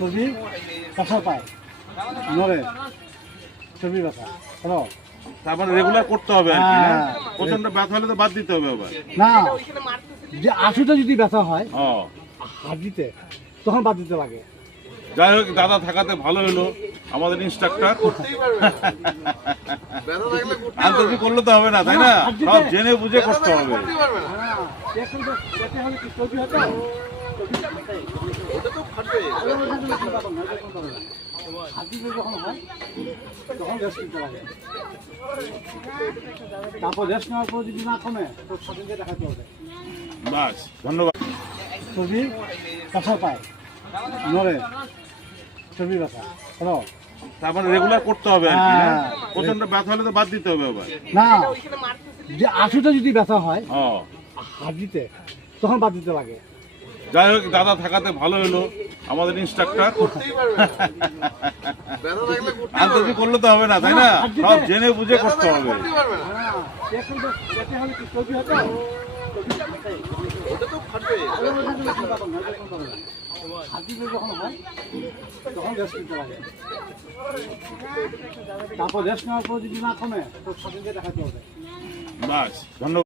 ছবি কষা পায় নড়ে ছবি ব্যথা হলো তার মানে রেগুলার করতে হবে আর কি, না? হ্যাঁ। প্রচন্ড ব্যথা হলে তো বাদ দিতে হবে আবার। না যে আশুতে যদি ব্যথা হয় ও হাত দিতে তখন বাদ দিতে লাগে। যাই হোক, দাদা থাকাতে ভালো হলো আমাদের ইনস্ট্রাক্টর। আন্তর্জাতিক করলে তো হবে না, তাই না? সব জেনে বুঝে করতে হবে। তারপর রেস্ট নেওয়ার পর যদি না কমে তো সাথে দেখাতে হবে। বাস, ধন্যবাদ। ছবি কষা পায় নড়ে ছবি ব্যথা হলো তার মানে রেগুলার করতে হবে আর কি, না? হ্যাঁ। প্রচন্ড ব্যথা হলে তো বাদ দিতে হবে আবার। না যে আশুতে যদি ব্যথা হয় ও হাত দিতে তখন বাদ দিতে লাগে। যাই হোক, দাদা থাকাতে ভালো হলো আমাদের ইনস্ট্রাক্টর। আন্তর্জাতিক করলে তো হবে না, তাই না? সব জেনে বুঝে করতে হবে। তারপর রেস্ট নেওয়ার পর যদি না কমে তো সাথে দেখাতে হবে। বাস, ধন্যবাদ।